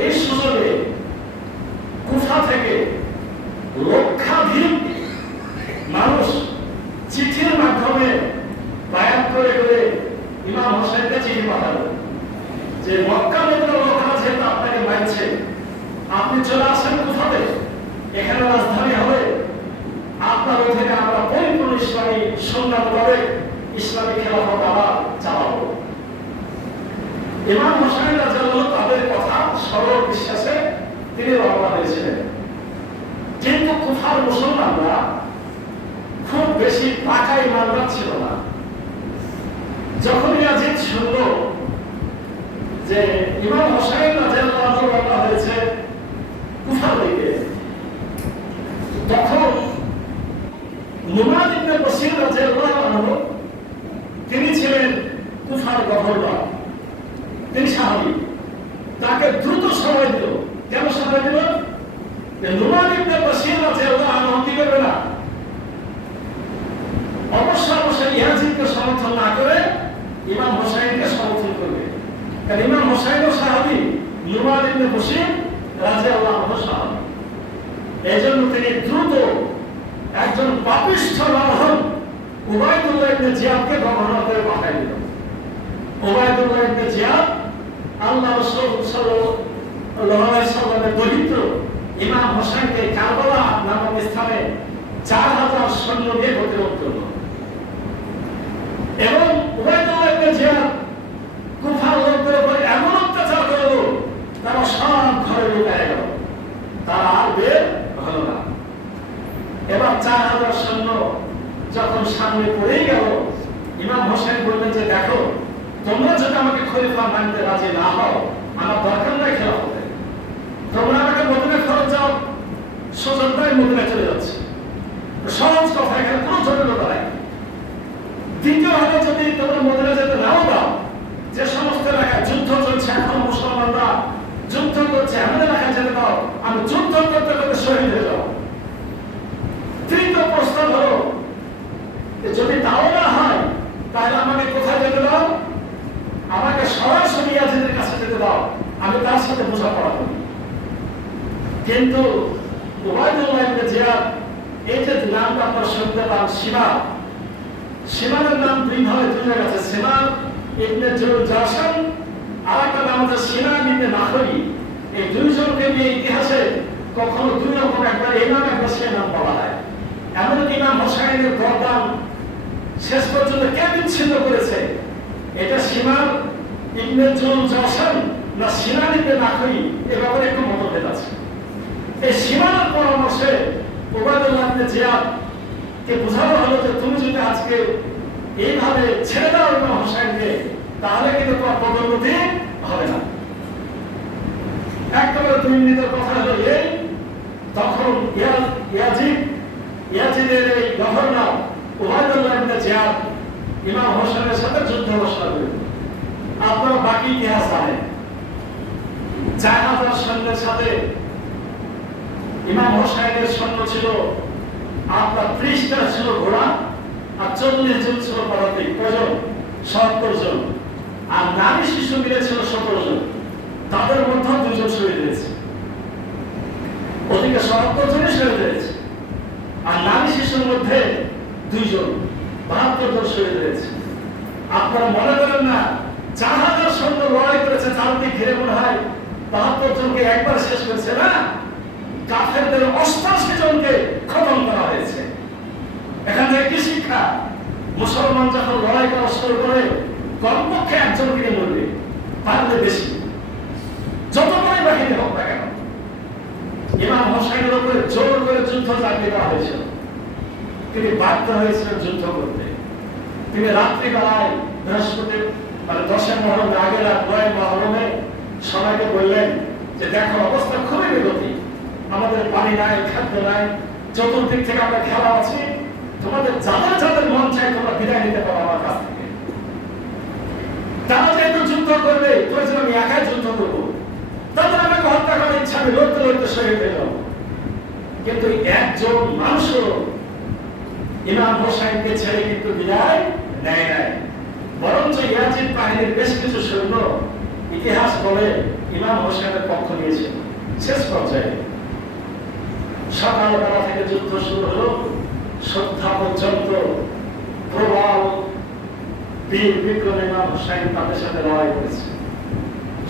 এই সুযোগে কুফা থেকে লক্ষাধিক মানুষ চিঠির মাধ্যমে বায়াত করে করে ইমাম হোসেনকে চিঠি পাঠালো যে মক্কা মদিনার লোকেরা যেহেতু আপনাকে মানছে, আপনি চলে আসেন কুফাতে, এখানে রাজধানী হবে, আপনার ওই থেকে আমরা পরিপূর্ণ ইসলামী সুন্নাত ভাবে ইসলামী খেলাফত আবার চালাবো। ইমাম হোসেন রাদিয়াল্লাহু তাদের কথা সরল বিশ্বাসে তিনি রওনা হয়েছিলেন। কিন্তু কুফার মুসলমানরা খুব বেশি পাকা ইমানদার ছিল না। যখন ইয়াজিদ শুনল যে ইমাম হোসেন রাদিয়াল্লাহু রওনা হয়েছে কুফার দিকে, তখন নুমান ইবনে বশীর রাদিয়াল্লাহু আনহু তিনি ছিলেন কুফার গভর্নর, তিনি সাহাবী, তাকে দ্রুত সময় দিল। কেন সময় দিল? নুমান ইবনে বশীর রাদিয়াল্লাহু আনহু কি করবে না, অবশ্যই ইয়াজিদকে সমর্থন না করে ইমাম হোসেনকে সমর্থন করবে। কারণ ইমাম হোসেনও সাহাবী, নুমান ইবনে বশীর রাদিয়াল্লাহু আনহু সাহাবী। এজন্য তিনি দ্রুত একজন পাপিষ্ঠ লালন উবাইদুল্লাহ ইবনে জিয়াদকে গভর্নর করে পাঠিয়ে দিল। উবাইদুল্লাহ ইবনে জিয়াদ আল্লাহ রাসূল সাল্লাল্লাহু আলাইহি ওয়াসাল্লামের দরিদ্র ইমাম হোসেনকে কারবালা নামক স্থানে 4000 সৈন্য দিয়ে প্রতিরোধ করল। এবং উবাইদুল্লাহ ইবনে জিয়াদ কুফার লোকদের উপর এমন অত্যাচার করল, তারা সব ঘরে লুকিয়ে গেল, তারা আর বের হলো না। এবার 4000 সৈন্য যখন সামনে পড়ে গেল, ইমাম হোসেন বললেন যে দেখো, তোমরা যদি আমাকে খলিফা মানতে রাজি না হও, আমার দরকার নাই খেলাফতে, তোমরা আমাকে মদিনায় ফেরত যাও, সোজনটাই মদিনায় চলে যাচ্ছে। সহজ কথা, এখানে কোনো জটিলতা নাই। দ্বিতীয় হলো, যদি তোমরা মদিনায় যেতে নাও দাও, যে সমস্ত এলাকায় যুদ্ধ চলছে, এখন মুসলমানরা যুদ্ধ করছে, এমন এলাকায় যেতে দাও, আমি যুদ্ধ করতে করতে শহীদ হয়ে যাও। তৃতীয় প্রস্তাব হলো, যদি তাও না হয় তাহলে আমাকে কোথায় যেতে দাও, আমাকে সরাসরি ইয়াজিদের কাছে যেতে দাও, আমি তার সাথে বোঝাপড়া করি। কিন্তু উবাইদুল্লাহ ইবনে জিয়াদ, এই যে নামটা আপনার শুনতে পান, সিমানের নাম দুই ভাবে দুই জায়গা আছে, সিমান ইবনে জাশান, আর একটা নাম হচ্ছে সিনান ইবনে নাখরি। এই দুইজনকে নিয়ে ইতিহাসে কখনো দুই রকম, একবার এই নাম একবার সে নাম বলা হয়। এমনকি ইমাম হোসেনের গর্দান শেষ পর্যন্ত কে বিচ্ছিন্ন করেছে, এটা সিমান ইবনে জাশান না সিনান ইবনে নাখরি, এ ব্যাপারে একটু মতভেদ আছে। এই সীমানার পরামর্শে উবাইদুল্লাহ ইবনে জিয়াদ কে বোঝানো হলো যে তুমি যদি আজকে এইভাবে ছেড়ে দাও ইমাম হোসেনকে, তাহলে কিন্তু তোমার পদোন্নতি হবে না। একেবারে 2 মিনিটের কথা হলো এই, তখন ইয়াজিদের এই গভর্নর উবাইদুল্লাহ ইবনে জিয়াদ ইমাম হোসেনের সাথে যুদ্ধ ঘোষণা করলেন। আপনারা বাকি ইতিহাস জানেন। 4000 সৈন্যের সাথে ইমাম হোসেনের সৈন্য ছিল আপনার 30টা ছিল ঘোড়া, আর 40 জন ছিল পদাতিক। কজন? 70 জন। আর নারী শিশু মিলে ছিল 17 জন। তাদের মধ্যে 2 জন শহীদ হয়েছে, ওদিকে 70 জনই শহীদ হয়েছে। আর নারী শিশুর মধ্যে 2 জন, 72 জন শহীদ হয়েছে। আপনারা মনে করেন না 4000 সৈন্য লড়াই করেছে, চারদিক ঘিরে মনে হয় 72 জনকে একবার শেষ করেছে না, কাফেরদের 88 জনকে খতম করা হয়েছে। এখান থেকে কি শিক্ষা? মুসলমান যখন লড়াই করা শুরু করে, কমপক্ষে একজন কিনে মরবে, পারলে বেশি, যত বড় বাহিনী হোক না কেন। ইমাম হোসেনের উপরে জোর করে যুদ্ধ চাপিয়ে দেওয়া হয়েছিল, তিনি বাধ্য হয়েছিলেন যুদ্ধ করতে। তিনি রাত্রিবেলায় বৃহস্পতি মানে 10 মুহররমের আগে রাত 9 মুহররমে সবাইকে বললেন যে দেখো, অবস্থা খুবই বিগতি, আমাদের পানি নাই, খাদ্য নাই, চতুর্দিক থেকে আমরা খেলা আছি, তোমাদের যাদের যাদের মন চাই তোমরা বিদায় নিতে পারো আমার কাছ থেকে। তারা যেহেতু যুদ্ধ করবে, প্রয়োজন আমি একাই যুদ্ধ করবো, তাদের আমাকে হত্যা করার ইচ্ছা, আমি লড়তে লড়তে শহীদ হয়ে যাবো। কিন্তু একজন মানুষও ইমাম হোসেনকে ছেড়ে কিন্তু বিদায় নেয় নাই। বরঞ্চ ইয়াজিদ বাহিনীর বেশ কিছু সৈন্য ইতিহাস বলে ইমাম হোসেনের পক্ষ নিয়েছিল শেষ পর্যায়ে। সকালবেলা থেকে যুদ্ধ শুরু হলো, সন্ধ্যা পর্যন্ত প্রবল বীর বিক্রম ইমাম হোসেন তাদের সাথে লড়াই করেছে।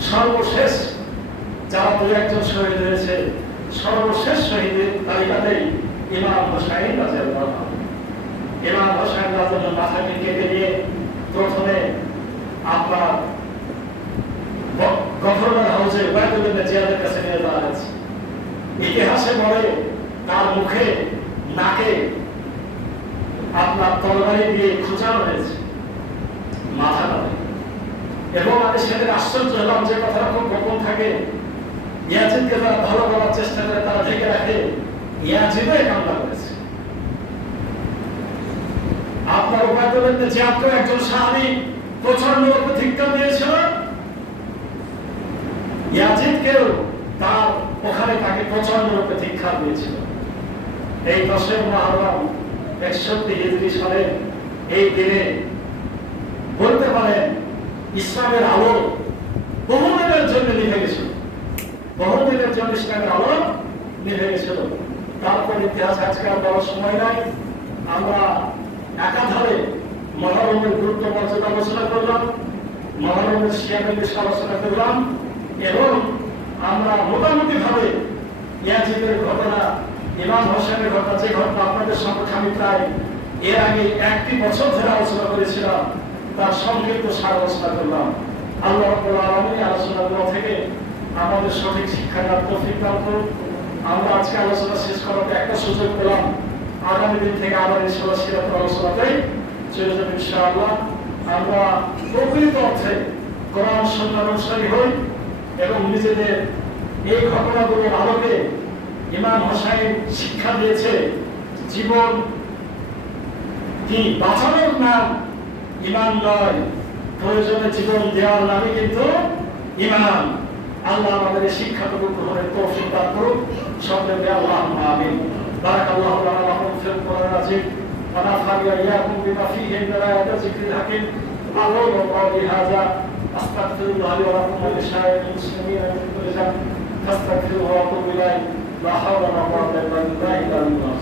সর্বশেষ যারা দু একজন শহীদ হয়েছে, সর্বশেষ শহীদের তালিকাতেই ইমাম হোসেন রাদিয়াল্লাহু আনহু। ইমাম হোসেন রাদিয়াল্লাহু মাথাকে কেটে নিয়ে প্রথমে আপনার গভর্নর হাউসে ওয়াইদুল্লাহ জিয়াদের কাছে নিয়ে যাওয়া হয়েছে। ইতিহাসে বলে তার মুখে নাকে আপনার তরবারি দিয়ে খুঁচানো হয়েছে মাথা নামে। এবং আমি সেদিন আশ্চর্য হলাম যে কথাটা খুব গোপন থাকে, ইয়াজিদকে যারা ভালো বলার চেষ্টা করে তারা ঢেকে রাখে, ইয়াজিদও এই কামনা করেছে। আপনার ওয়াইদুল্লাহ জিয়াদকে একজন সাহাবী প্রচন্ড ধিক্কার দিয়েছিল, ইয়াজিদকেও তার ওখানে তাকে প্রচন্ড রূপে ধিক্কার দিয়েছিল। এই 10 মুহররম 61 হিজরি সালে এই দিনে বলতে পারেন ইসলামের আলো বহুদিনের জন্য নিভে গেছিল, বহুদিনের জন্য ইসলামের আলো নিভে গেছিল। তারপর ইতিহাস আজকে আর বড় সময় নাই, আমরা একাধারে মুহররমের গুরুত্ব মর্যাদা আলোচনা করলাম, মুহররমের শিয়ামের বিষয়ে আলোচনা করলাম, এবং আমরা মোটামুটি ভাবে ইয়াজিদের ঘটনা, ইমাম হোসেনের ঘটনা, যে ঘটনা আপনাদের সম্পর্কে আমি প্রায় এর আগে 1 বছর ধরে আলোচনা করেছিলাম, তার সংক্ষিপ্ত সার আলোচনা করলাম। আল্লাহ রাব্বুল আলামিন আলোচনাগুলো থেকে আমাদের সঠিক শিক্ষা লাভ তৌফিক দান করুন। আমরা আজকে আলোচনা শেষ করার একটা সুযোগ পেলাম, আগামী দিন থেকে আবার ইনশাআল্লাহ সিরাতের আলোচনাতেই চলে যাব ইনশাআল্লাহ। আমরা প্রকৃত অর্থে কোরআন সুন্নাহর অনুসারী হই এবং নিজেদের এই ঘটনাগুলোর আলোকে ইমাম হোসেন শিক্ষা দিয়েছে জীবন কি বাঁচানোর নাম ইমান নয়, প্রয়োজনে জীবন দেওয়ার নামে কিন্তু ইমান। আল্লাহ আমাদের শিক্ষাটুকু গ্রহণের তৌফিক দান করুন, সকলে আল্লাহুম্মা আমিন। বারাকাল্লাহু লানা ওয়া লাকুম ফিল কুরআনিল আযীম ওয়া নাফা'নি ওয়া ইয়্যাকুম বিমা ফীহি মিন আয়াতিল যিকরিল হাকীম। আকুলু ক্বাওলি হাযা আস্তাগফিরুল্লাহ লি ওয়া লাকুম ওয়া লিসাইরিল মুসলিমিনা মিন কুল্লি যানব ফাস্তাগফিরুহু ওয়া তুবু ইলাইহি লা হাওলা ওয়া লা কুওয়াতা ইল্লা বিল্লাহ।